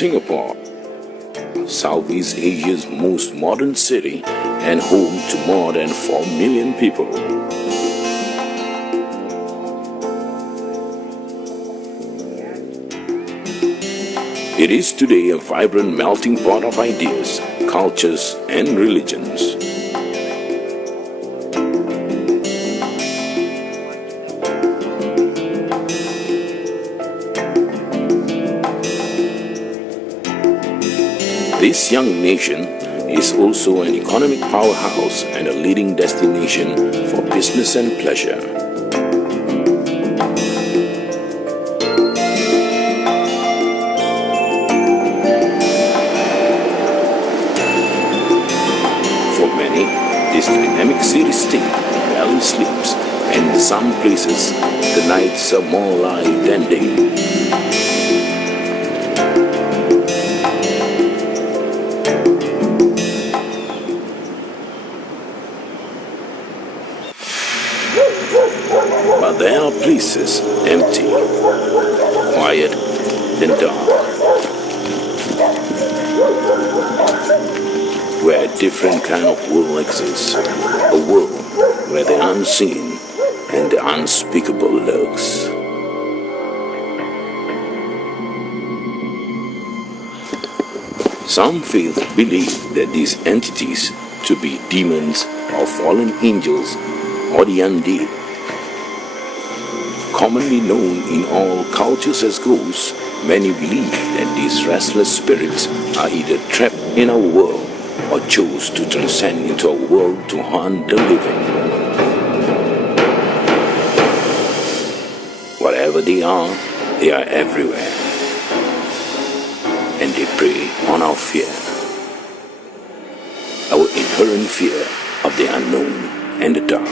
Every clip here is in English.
Singapore, Southeast Asia's most modern city and home to more than 4 million people. It is today a vibrant melting pot of ideas, cultures, and religions. This young nation is also an economic powerhouse and a leading destination for business and pleasure. For many, this dynamic city-state barely sleeps, and in some places, the nights are more alive than day. But there are places empty, quiet, and dark, where a different kind of world exists, a world where the unseen and the unspeakable lurks. Some faiths believe that these entities to be demons or fallen angels or the undead. Commonly known in all cultures as ghosts, many believe that these restless spirits are either trapped in our world or chose to transcend into a world to haunt the living. Whatever they are everywhere, and they prey on our fear, our inherent fear of the unknown and the dark.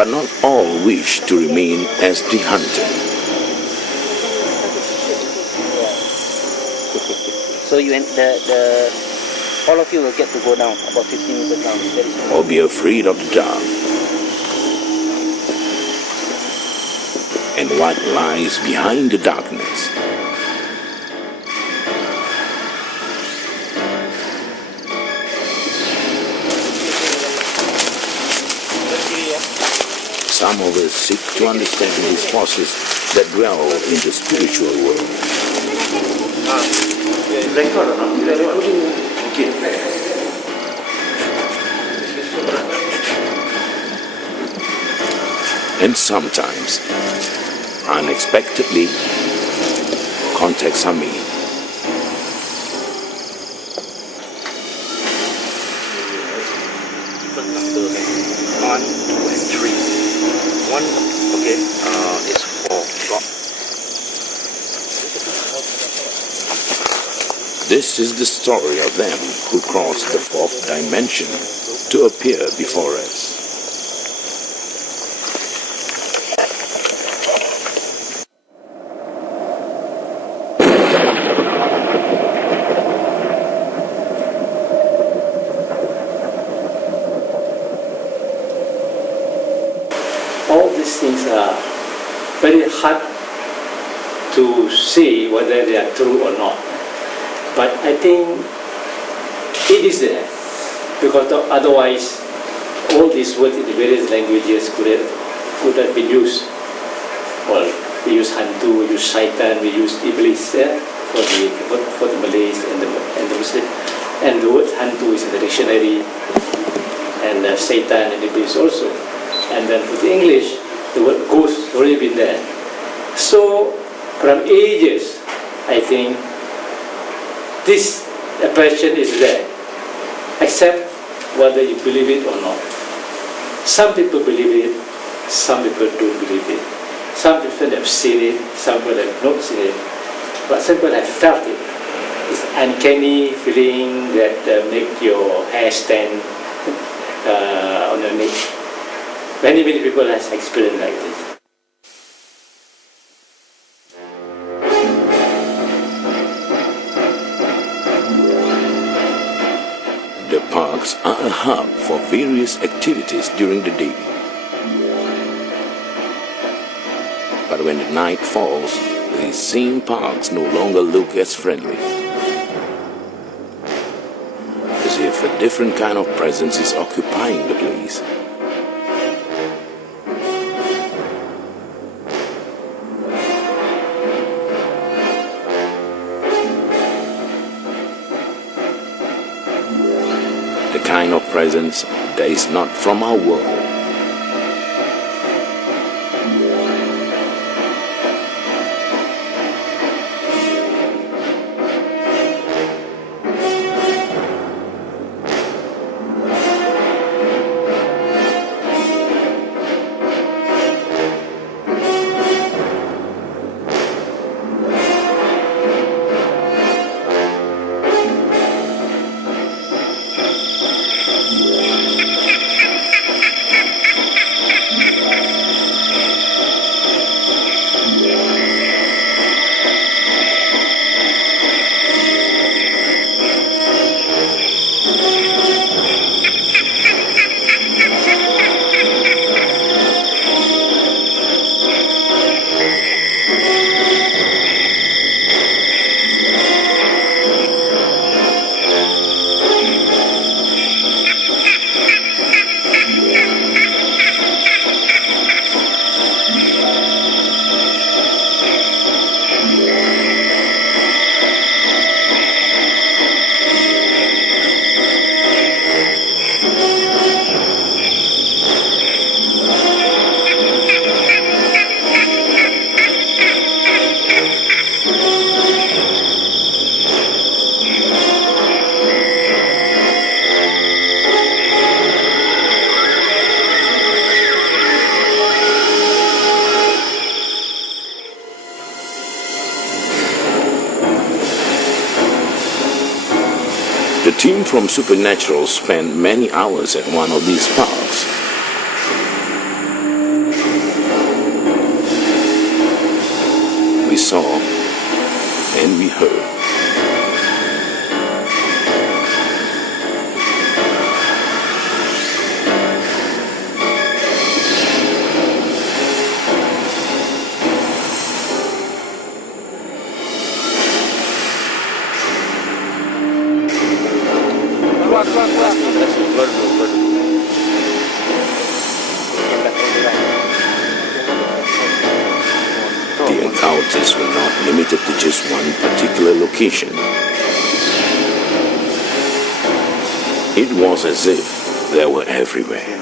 But not all wish to remain as the hunted. So you and all of you will get to go down about 50 meters down. Or be afraid of the dark. And what lies behind the darkness. Some of us seek to understand these forces that dwell in the spiritual world. And sometimes, unexpectedly, contacts are made. One, two, and three. One, okay, is for short. This is the story of them who crossed the fourth dimension to appear before us. All these things are very hard to say whether they are true or not. But I think it is there, because otherwise all these words in the various languages could have been used. Well, we use hantu, we use shaitan, we use iblis for the Malays and the Muslims. And the word hantu is in the dictionary, and Satan and iblis also. And then for the English, the word ghost has already been there. So from ages, I think this apparition is there, except whether you believe it or not. Some people believe it, some people don't believe it. Some people have seen it, some people have not seen it, but some people have felt it. It's uncanny feeling that make your hair stand on your neck. Many people have experienced like this. The parks are a hub for various activities during the day. But when the night falls, these same parks no longer look as friendly. As if a different kind of presence is occupying the place. The kind of presence that is not from our world. The team from Supernatural spent many hours at one of these parks. than we heard. The encounters were not limited to just one particular location. It was as if they were everywhere.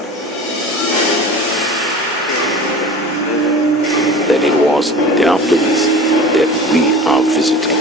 That it was their place that we are visiting.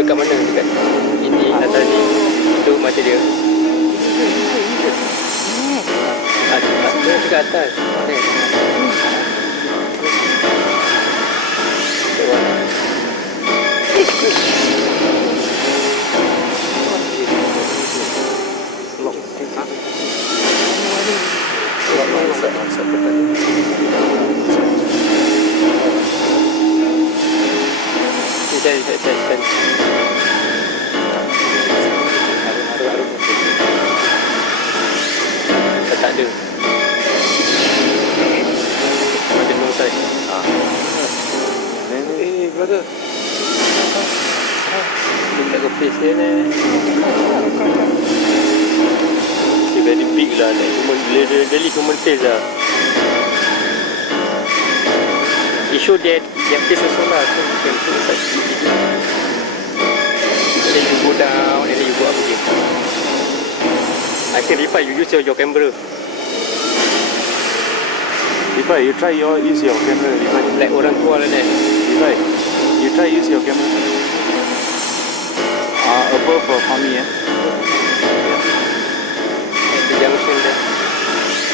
Dekat mana? Dekat ini atas ni. Itu mata dia. Dia dekat atas. Tak ada. Ada no size. Brother. Dia tak face dia ni. Dia very big lah. Really human face lah. It show that their face also lah. So you can put inside. Then you go down and then you go up again. I think Rifai, you use your camera. Rifai, you try use your camera. Rifai. Like orang tua lah ni. Rifai, you try use your camera. Above for me, At the junction there.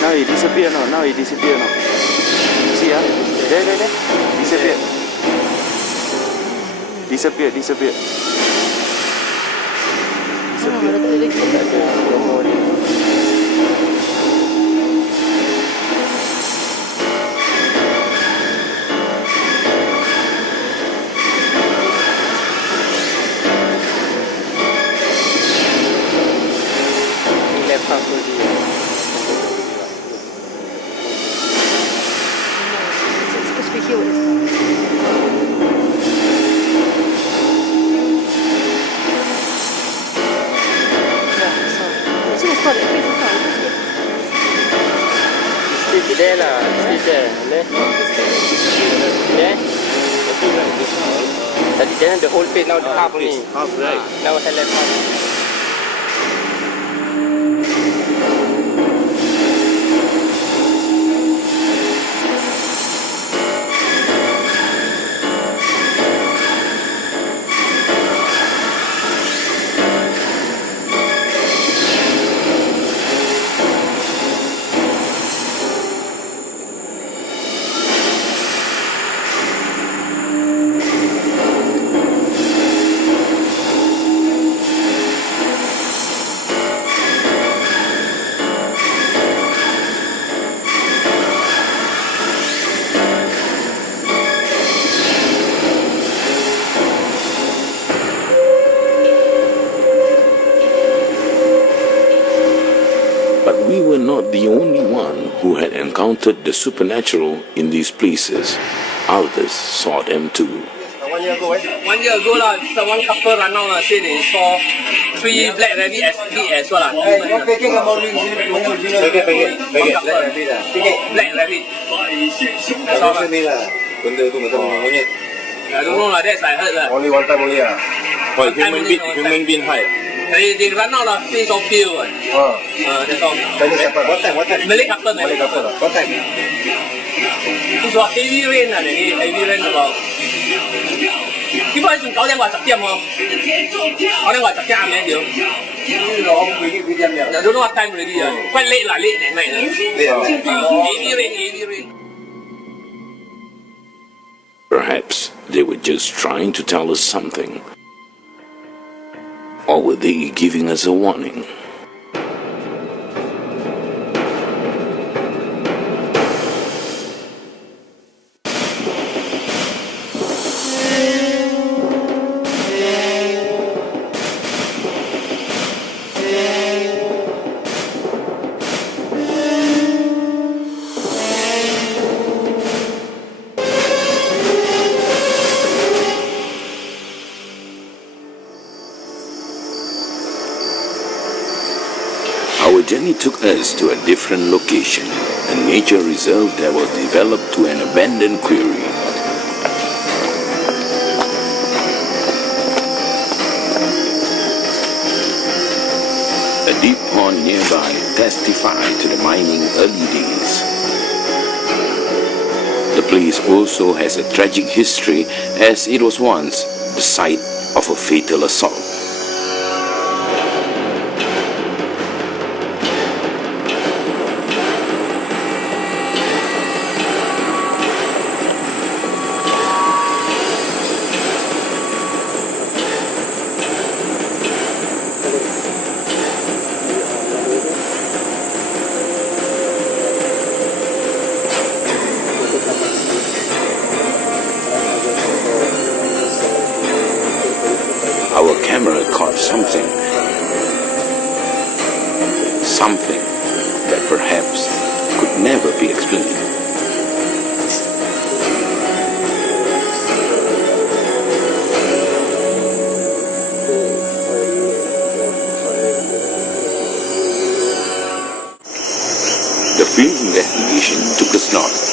Now it disappear now. Now it disappear now. See there. Disappear. Disappear. Disappear. Tak ada promo ni. Laptop tu dia. Supposed to be here. Stay there lah. Stay there. Yeah. Tadi jangan the whole page now the half ni. Half right. Now I left half. We were not the only one who had encountered the supernatural in these places. Others saw them too. 1 year ago, right? 1 year ago lah, one couple run out lah, say they saw 3 black rabbit as big as well lah. Black rabbit. That's all lah. I don't know lah, that's I heard lah. Only one time only ah. Human being height. They run out of fish or fuel. That's all. What time? Malay couple. What time? It's about heavy rain heavy rain about. 基本上9點或10點喎，9點或10點咩料？I don't know what time already. Quite late lah, late at night. Heavy rain. Perhaps they were just trying to tell us something. Or were they giving us a warning? Our journey took us to a different location, a nature reserve that was developed to an abandoned quarry. A deep pond nearby testified to the mining early days. The place also has a tragic history, as it was once the site of a fatal assault. Our camera caught something that perhaps could never be explained. The field investigation took us north.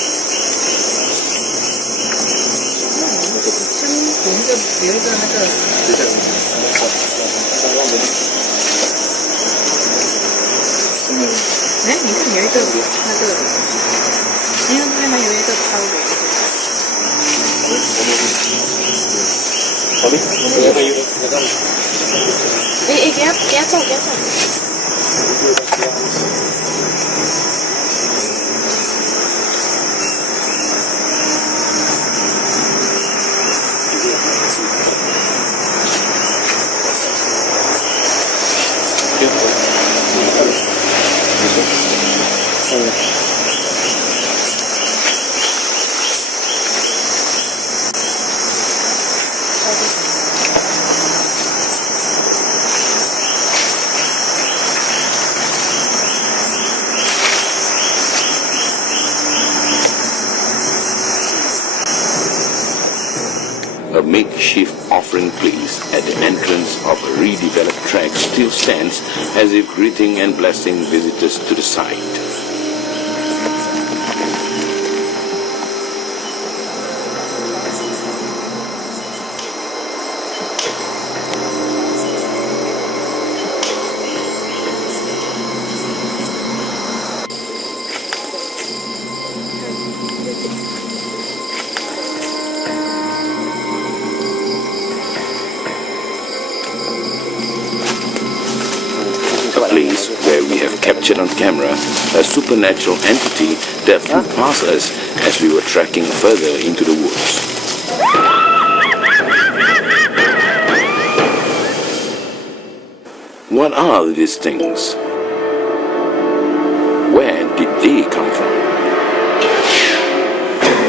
A makeshift offering place at the entrance of a redeveloped track still stands as if greeting and blessing visitors to the site. Place where we have captured on camera a supernatural entity that flew past us as we were trekking further into the woods. What are these things? Where did they come from?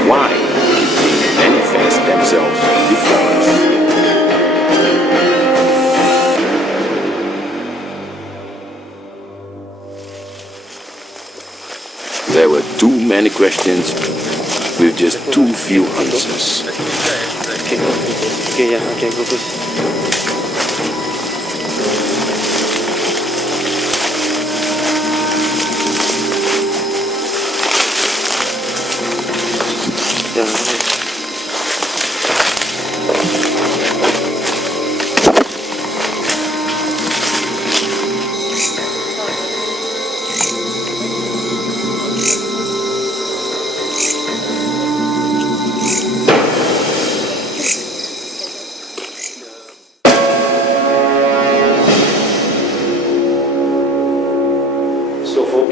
Why did they manifest themselves before us? There were too many questions with just too few answers. Okay, go push.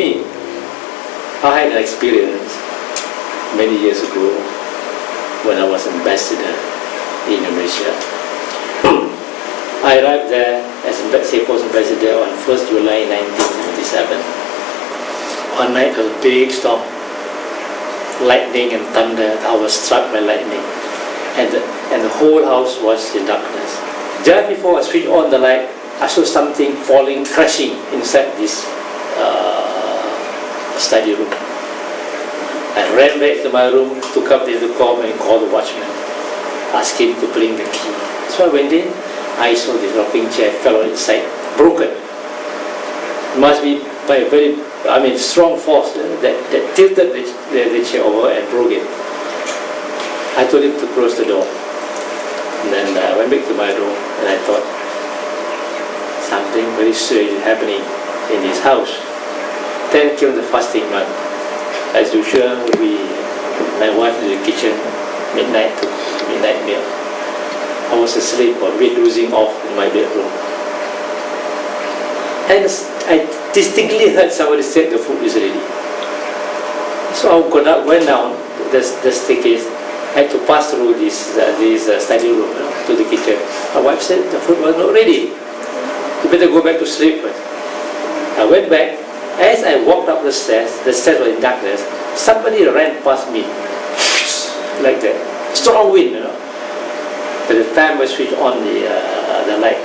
me. I had an experience many years ago when I was ambassador in Indonesia. I arrived there as Singapore's ambassador on 1st July 1977. One night a big storm, lightning and thunder. I was struck by lightning, and the whole house was in darkness. Just before I switched on the light, I saw something falling, crashing inside this study room. I ran back to my room, took up the intercom and called the watchman, asked him to bring the key. So I went in, I saw the rocking chair fell on its side, broken. It must be by a very, strong force that tilted the chair over and broke it. I told him to close the door. And then I went back to my room and I thought, something very strange is happening in this house. Then came the fasting month. As usual, my wife in the kitchen, midnight meal. I was asleep or dozing off in my bedroom. And I distinctly heard somebody say the food is ready. So I went down the staircase. I had to pass through this study room to the kitchen. My wife said the food was not ready. You better go back to sleep. I went back. As I walked up the stairs were in darkness. Somebody ran past me, like that. Strong wind, By the time I switched on the light,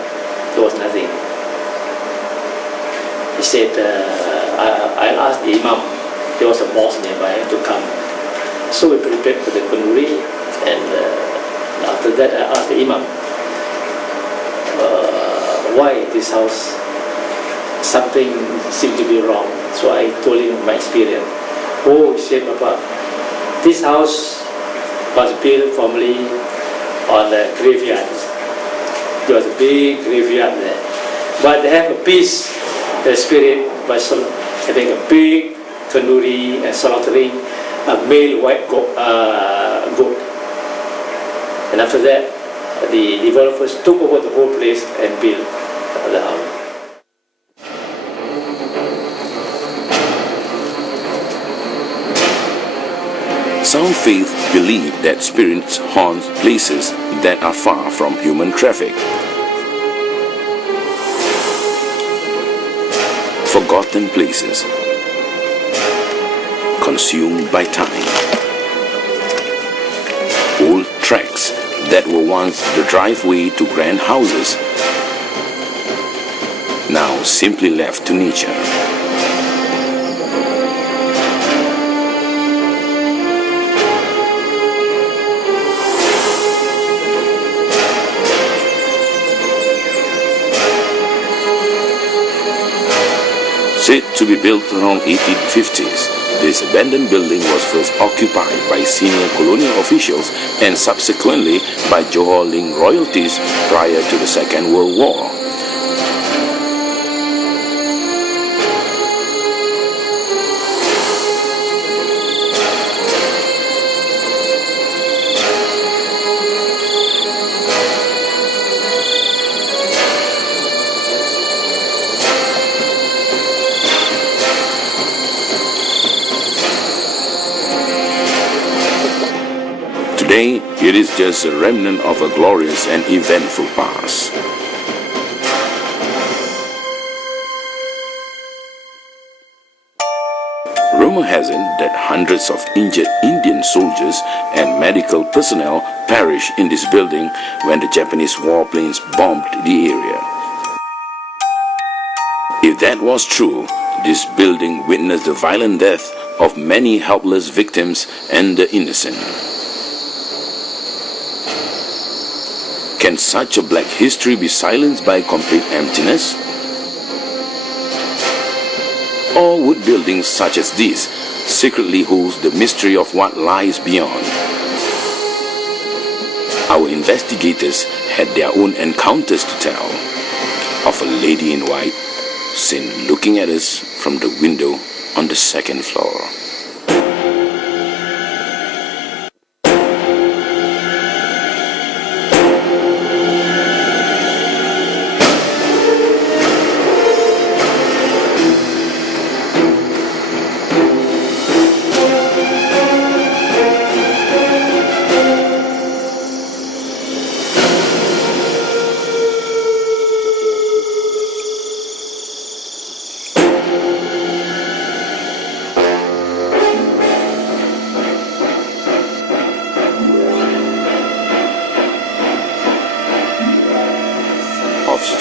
there was nothing. He said, I asked the imam. There was a mosque nearby to come. So we prepared for the kanduri, and after that I asked the imam, why this house? Something seemed to be wrong. So I told him my experience. Oh, he said, Papa, this house was built formerly on a graveyard. There was a big graveyard there. But they have a peace, the spirit, by having a big tandoori and slaughtering a male white goat. And after that, the developers took over the whole place and built the house. Some faiths believe that spirits haunt places that are far from human traffic. Forgotten places, consumed by time. Old tracks that were once the driveway to grand houses, now simply left to nature. Said to be built around 1850s, this abandoned building was first occupied by senior colonial officials and subsequently by Johor Ling royalties prior to the Second World War. Today, it is just a remnant of a glorious and eventful past. Rumor has it that hundreds of injured Indian soldiers and medical personnel perished in this building when the Japanese warplanes bombed the area. If that was true, this building witnessed the violent death of many helpless victims and the innocent. Can such a black history be silenced by complete emptiness? Or would buildings such as these secretly hold the mystery of what lies beyond? Our investigators had their own encounters to tell of a lady in white seen looking at us from the window on the second floor.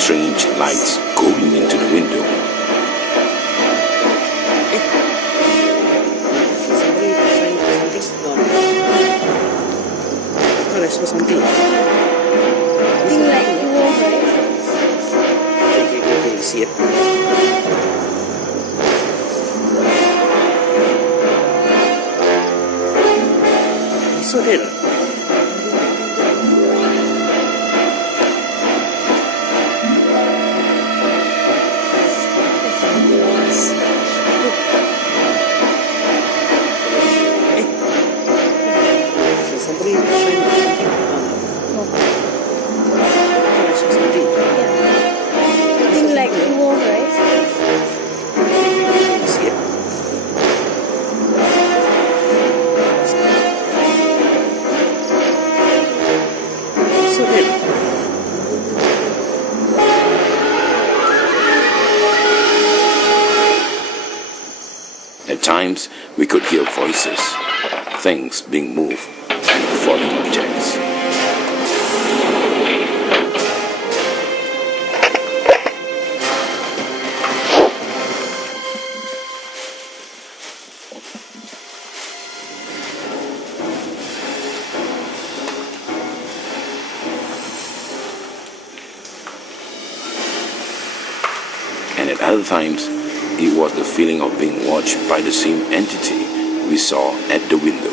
strange lights going into the window. Somebody trying to do something. No, I saw something. Something like you were, right? Okay, see it. So there. So somebody trying to do something. I saw something. Yeah. Something like you were, right? See it. So there. At times, we could hear voices, things being moved, and falling objects. And at other times, it was the feeling of being watched by the same entity we saw at the window.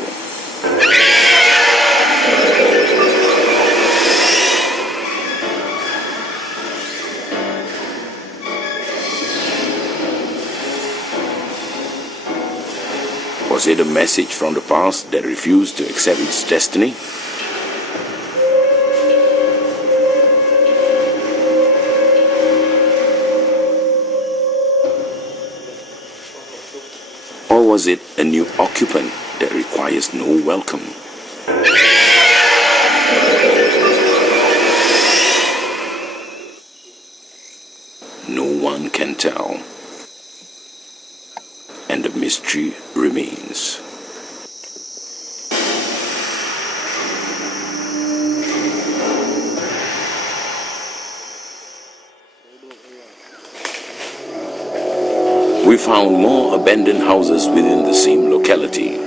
Was it a message from the past that refused to accept its destiny? Or was it a new occupant that requires no welcome? No one can tell. And the mystery remains. We found more abandoned houses within the same locality.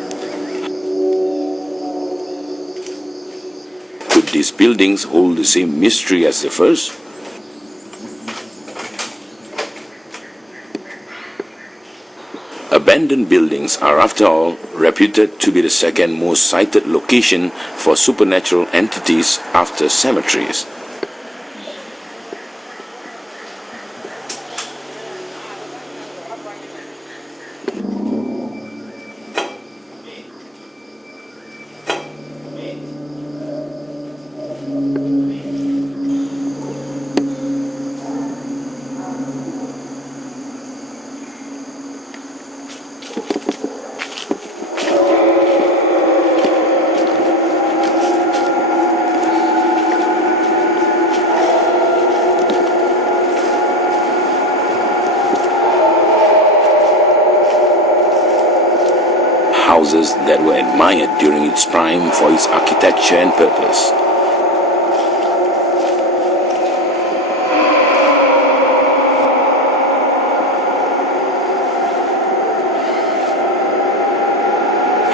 Could these buildings hold the same mystery as the first? Abandoned buildings are, after all, reputed to be the second most cited location for supernatural entities after cemeteries. Houses that were admired during its prime for its architecture and purpose.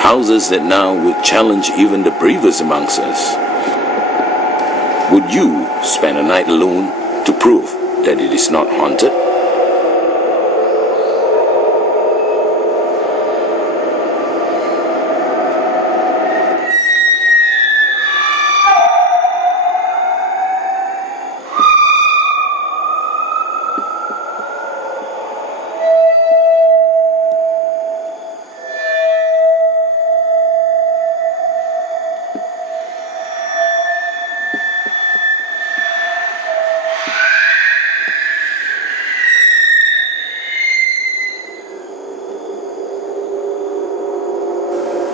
Houses that now would challenge even the bravest amongst us. Would you spend a night alone to prove that it is not haunted?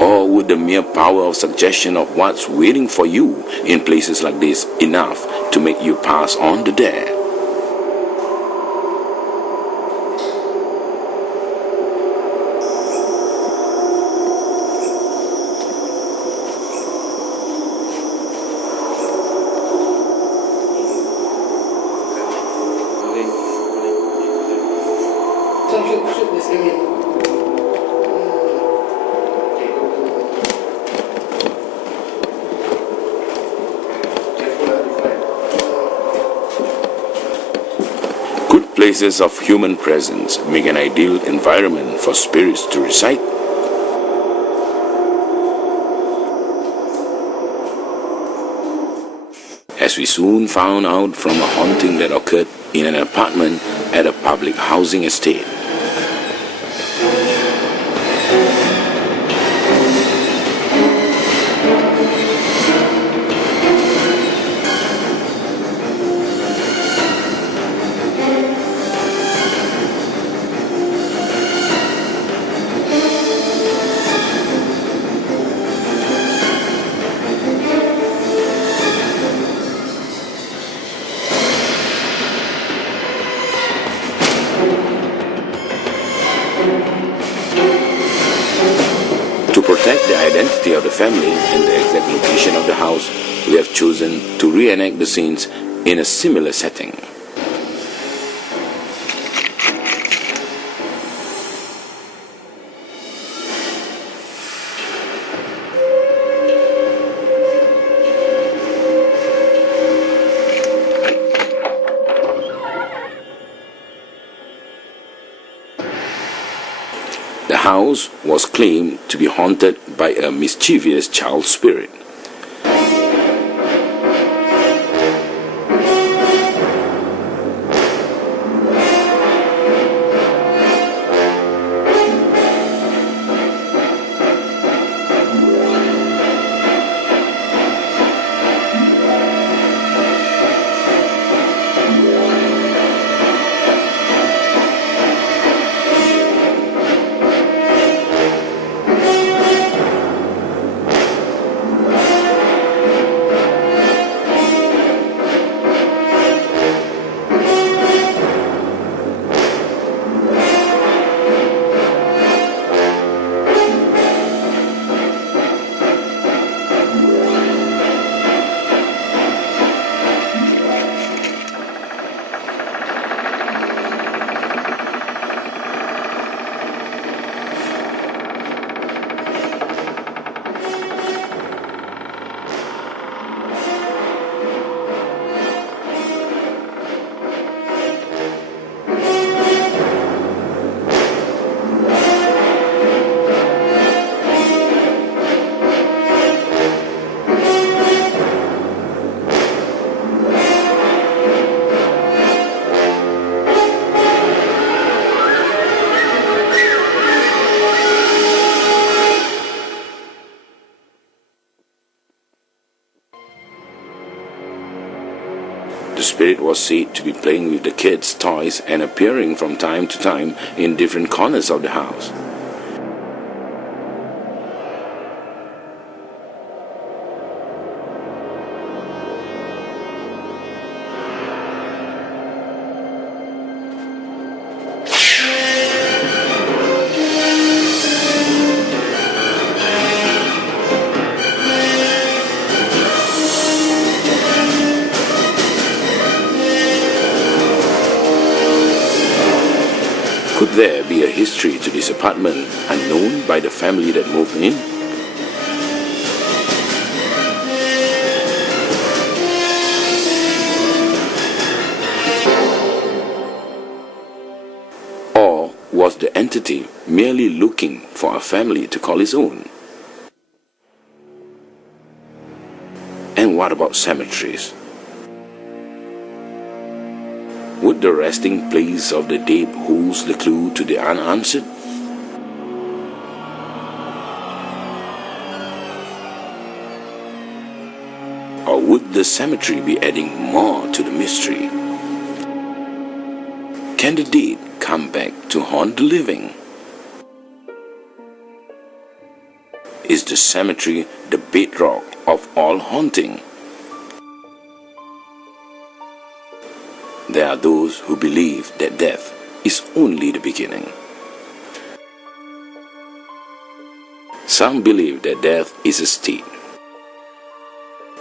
Or would the mere power of suggestion of what's waiting for you in places like this enough to make you pass on the dare? places of human presence make an ideal environment for spirits to reside. As we soon found out from a haunting that occurred in an apartment at a public housing estate. To protect the identity of the family and the exact location of the house, we have chosen to reenact the scenes in a similar setting. The house was claimed to be haunted by a mischievous child spirit. The spirit was said to be playing with the kids' toys and appearing from time to time in different corners of the house. Could there be a history to this apartment unknown by the family that moved in? Or was the entity merely looking for a family to call his own? And what about cemeteries? Would the resting place of the dead hold the clue to the unanswered? Or would the cemetery be adding more to the mystery? Can the dead come back to haunt the living? Is the cemetery the bedrock of all haunting? There are those who believe that death is only the beginning. Some believe that death is a state,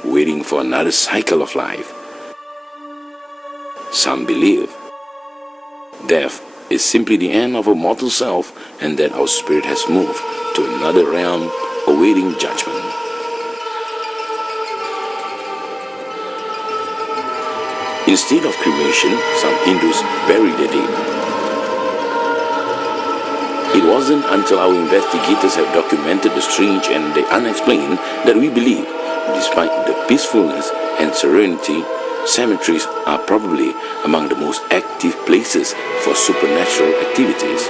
waiting for another cycle of life. Some believe death is simply the end of a mortal self and that our spirit has moved to another realm awaiting judgment. Instead of cremation, some Hindus bury the dead. It wasn't until our investigators have documented the strange and the unexplained that we believe, despite the peacefulness and serenity, cemeteries are probably among the most active places for supernatural activities.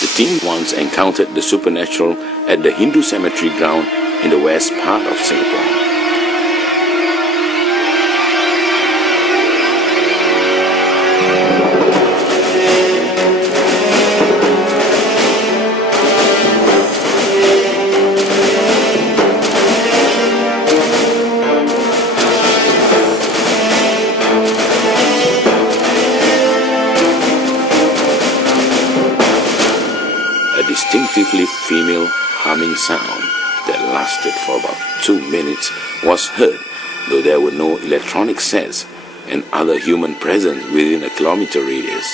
The team once encountered the supernatural at the Hindu cemetery ground in the west part of Singapore. Distinctively female humming sound that lasted for about 2 minutes was heard, though there were no electronic sets and other human presence within a kilometer radius.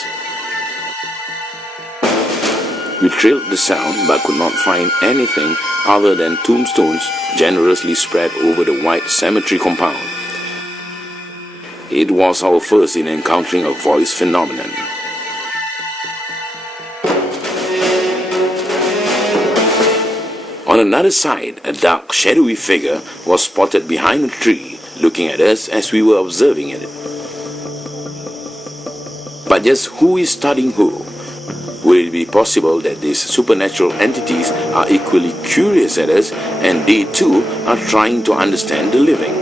We trailed the sound but could not find anything other than tombstones generously spread over the wide cemetery compound. It was our first in encountering a voice phenomenon. On another side, a dark, shadowy figure was spotted behind a tree, looking at us as we were observing it. But just who is studying who? Will it be possible that these supernatural entities are equally curious at us and they too are trying to understand the living?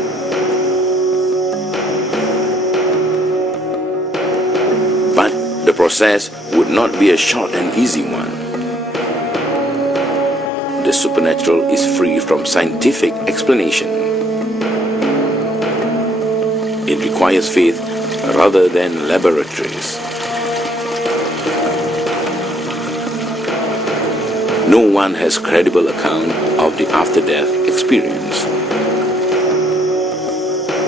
But the process would not be a short and easy one. The supernatural is free from scientific explanation. It requires faith rather than laboratories. No one has credible account of the after-death experience.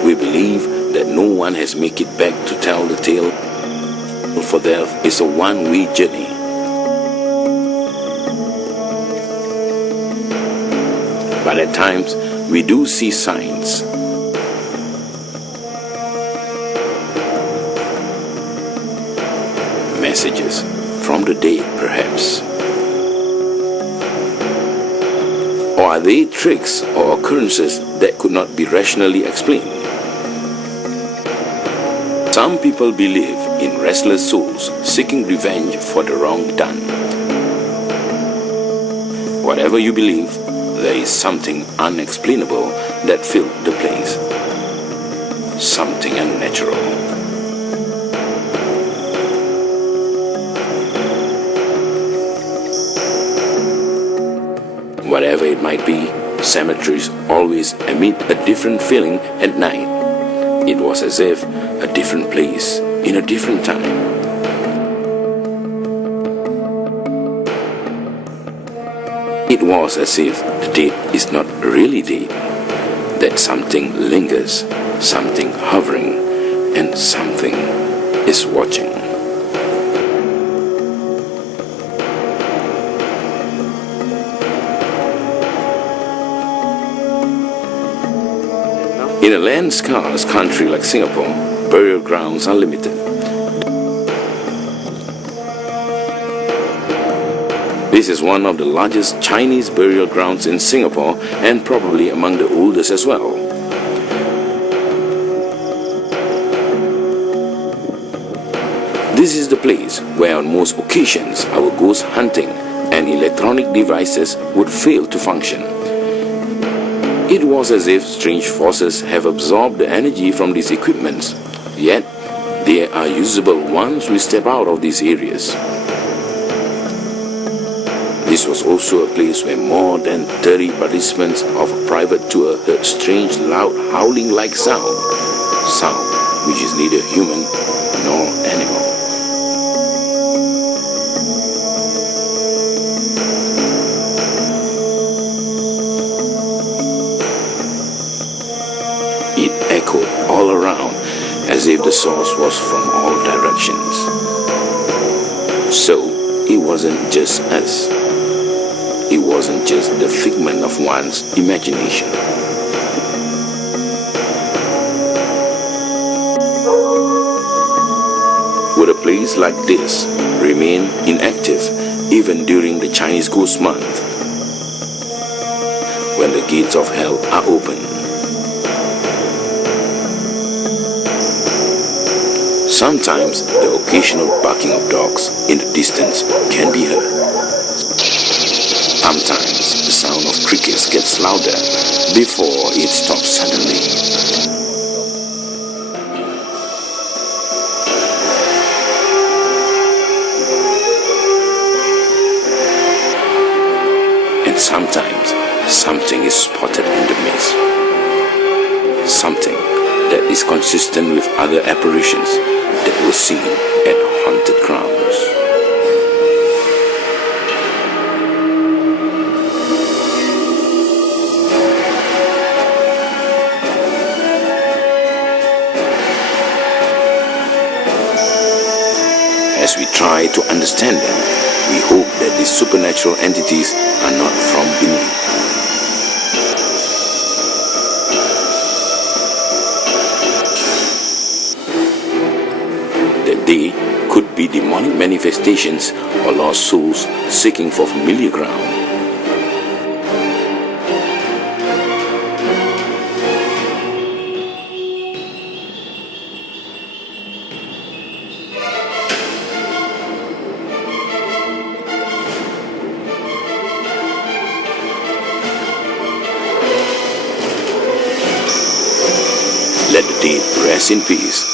We believe that no one has made it back to tell the tale, for death is a one-way journey. But at times, we do see signs. Messages from the dead, perhaps. Or are they tricks or occurrences that could not be rationally explained? Some people believe in restless souls seeking revenge for the wrong done. Whatever you believe, there is something unexplainable that filled the place. Something unnatural. Whatever it might be, cemeteries always emit a different feeling at night. It was as if a different place in a different time. It was as if the dead is not really dead, that something lingers, something hovering, and something is watching. In a land-scarce country like Singapore, burial grounds are limited. This is one of the largest Chinese burial grounds in Singapore and probably among the oldest as well. This is the place where on most occasions our ghost hunting and electronic devices would fail to function. It was as if strange forces have absorbed the energy from these equipments, yet they are usable once we step out of these areas. This was also a place where more than 30 participants of a private tour heard strange, loud, howling-like sound which is neither human nor animal. It echoed all around as if the source was from all directions. So it wasn't just us. It wasn't just the figment of one's imagination. Would a place like this remain inactive even during the Chinese Ghost Month, when the gates of hell are open? Sometimes the occasional barking of dogs in the distance can be heard. Sometimes the sound of crickets gets louder before it stops suddenly. And sometimes something is spotted in the mist. Something that is consistent with other apparitions that were seen at haunted grounds. As we try to understand them, we hope that these supernatural entities are not from beneath. That they could be demonic manifestations or lost souls seeking for familiar ground. Let the dead rest in peace.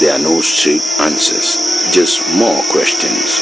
There are no straight answers, just more questions.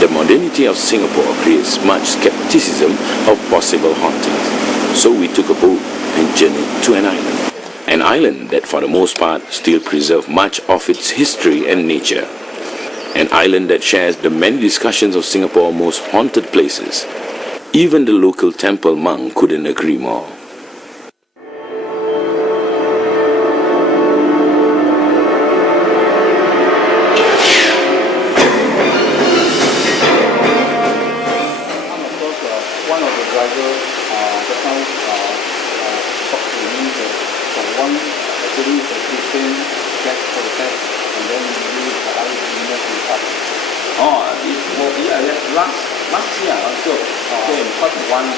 The modernity of Singapore creates much skepticism of possible hauntings. So we took a boat and journeyed to an island that for the most part still preserves much of its history and nature. An island that shares the many discussions of Singapore's most haunted places. Even the local temple monk couldn't agree more. One of the drivers just now talked to me that one actually is a Christian get protest and then maybe the RE-ENACTMENTS will start. Last year also in part one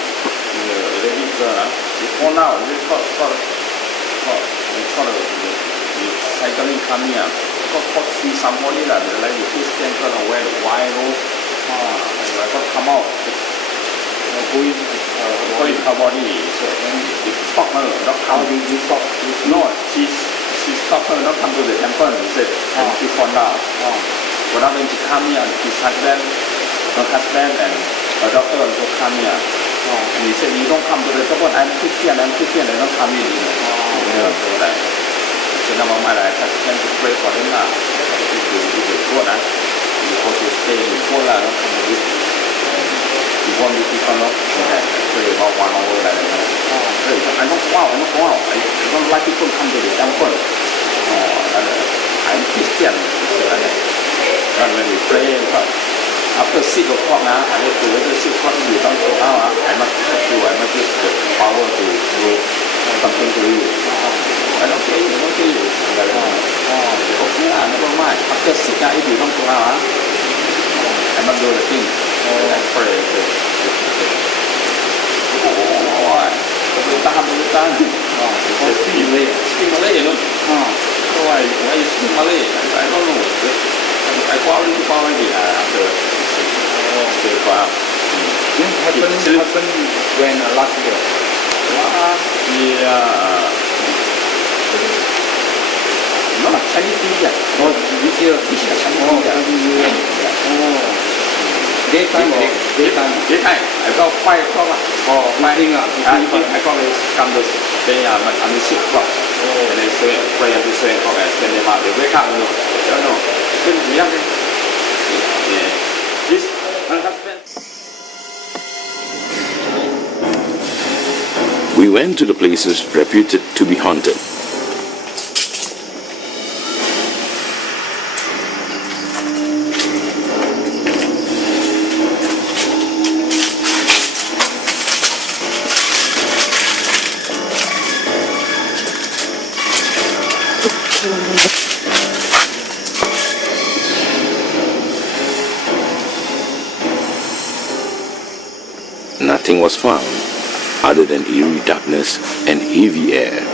lady girl before now we call cycling coming called see somebody like the Christian girl wear the white robe and come out going her body so then it stopped her not how did you stop no she stopped her not come to the temple and said and she fall down but then she come here and her husband and her daughter also come here and he said you don't come to the temple I'm Christian I don't come in so like so now my like husband to pray for them if you go you go to stay in the don't come to this you want me to come up pray about 1 hour like that I don't go out I don't like people come to the temple I'm Christian and when we pray after 6 o'clock now, I have to wait till 6 o'clock you don't go out. I must have to, I must give the power to do something to you. I don't care you, okay. Okay, never mind. After 6, if you don't go out, I must do the thing. I pray. Người ta speak Malay, you know. So why you speak Malay? I don't know. I go out after go out. This happened when last year. Last year, not Chinese New Year. Oh, this year. Chinese New Year. Daytime or daytime? Daytime. I got 5 o'clock. Oh, evening. I got this come to stay until 6 o'clock. And they say pray until 7 o'clock and send them out. They wake up, you know. I don't know. It's young. Yeah. This my husband. We went to the places reputed to be haunted. Nothing was found other than eerie darkness and heavy air.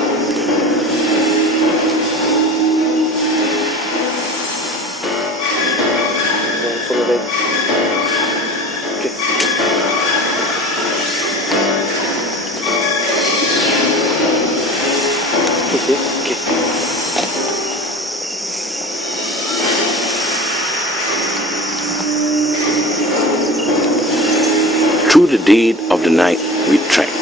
Through the dead of the night we trekked.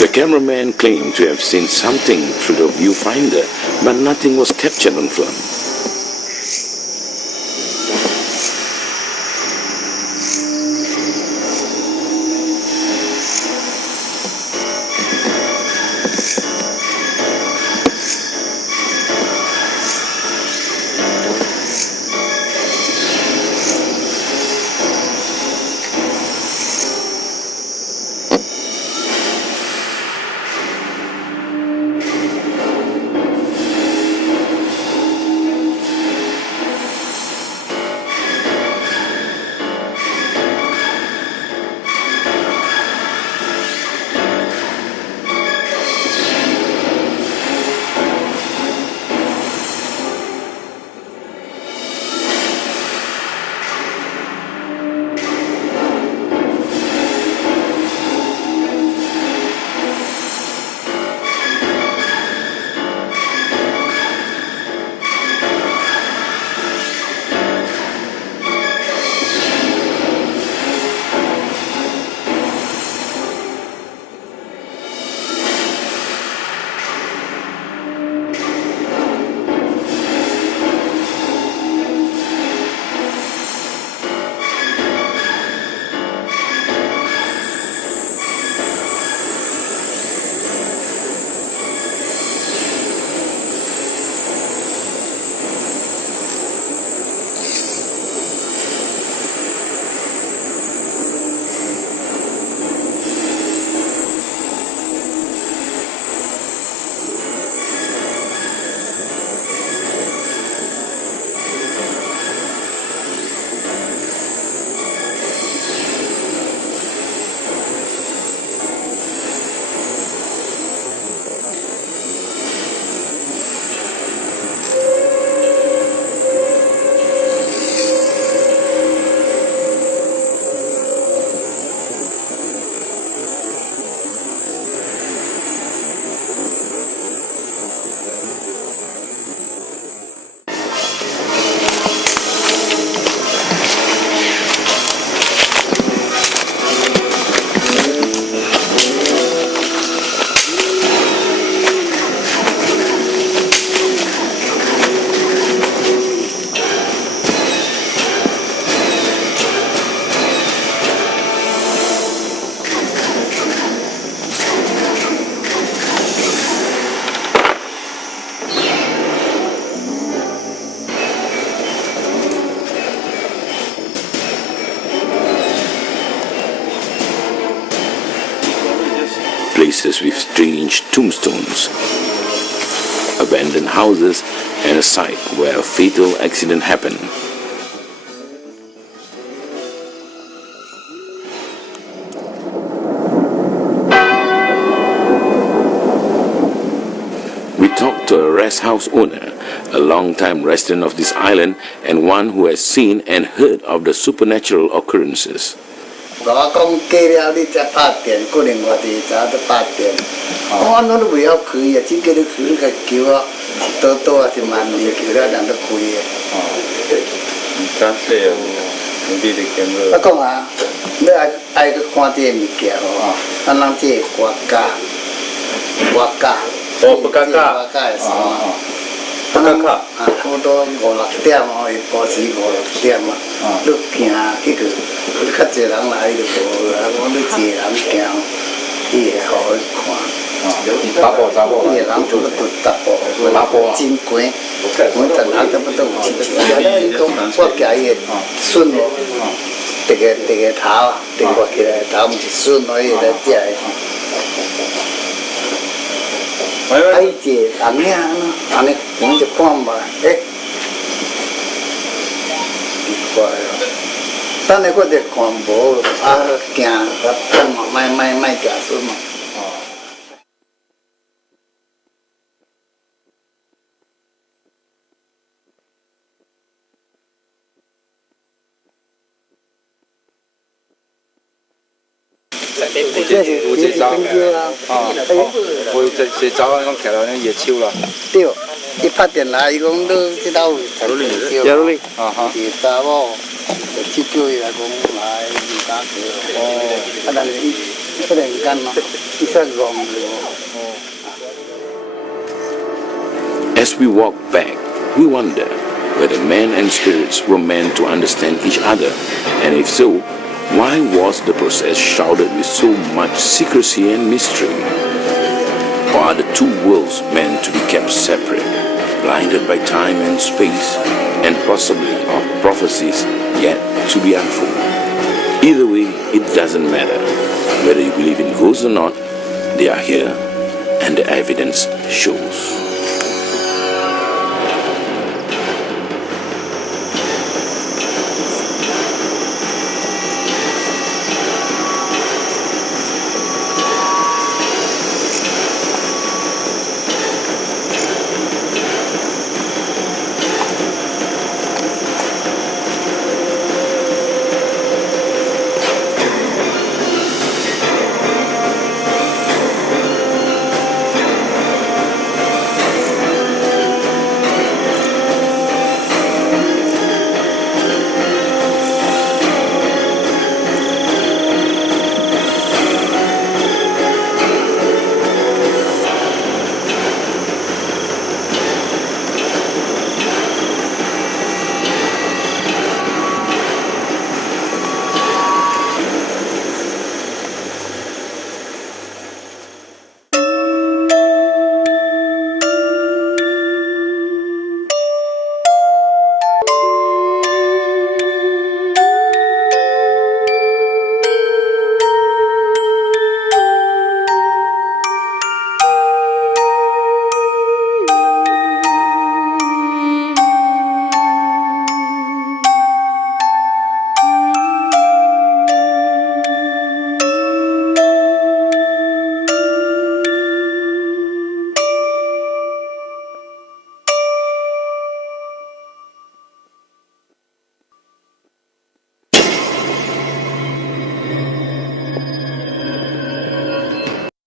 The cameraman claimed to have seen something through the viewfinder, but nothing was captured on film. places with strange tombstones, abandoned houses, and a site where a fatal accident happened. We talked to a rest house owner, a long-time resident of this island, and one who has seen and heard of the supernatural occurrences. 我讲过了，你才拍电，可能我哋早都拍电。我安怎都未晓开啊，只叫你开，你个叫我多多啊是万年叫了，人都开嘅。咱这样，你的见我讲啊，你爱去看这物件哦，咱人这国家，哦，不尴尬。国家嘅事嘛。不尴尬。啊，好多5、6点哦，伊保持5、6点嘛。你行去个。 较侪人来就无啦，我你一个人行，伊会互伊看。查甫查某。伊个人做得不查甫，真乖。我昨下都不都有亲戚。然后伊讲，我夹伊个笋哦，直个头啊，直个起来头，毋是笋哦，伊来食的。啊，伊一个人影安尼，我就看嘛，奇怪哦。 等下我哋看无啊，惊啊，卖假孙嘛。这是招啊！我这招啊，讲起来热手啦。对，伊拍电来，伊讲你这兜有努力，啊哈，是查某。 就叫伊来讲来瑜伽课哦，啊，但是伊忽然间咯，伊说戆了。 As we walk back, we wonder whether men and spirits were meant to understand each other, and if so, why was the process shrouded with so much secrecy and mystery? Or are the two worlds meant to be kept separate, blinded by time and space, and possibly of prophecies yet to be unfolded? Either way, it doesn't matter. Whether you believe in ghosts or not, they are here, and the evidence shows.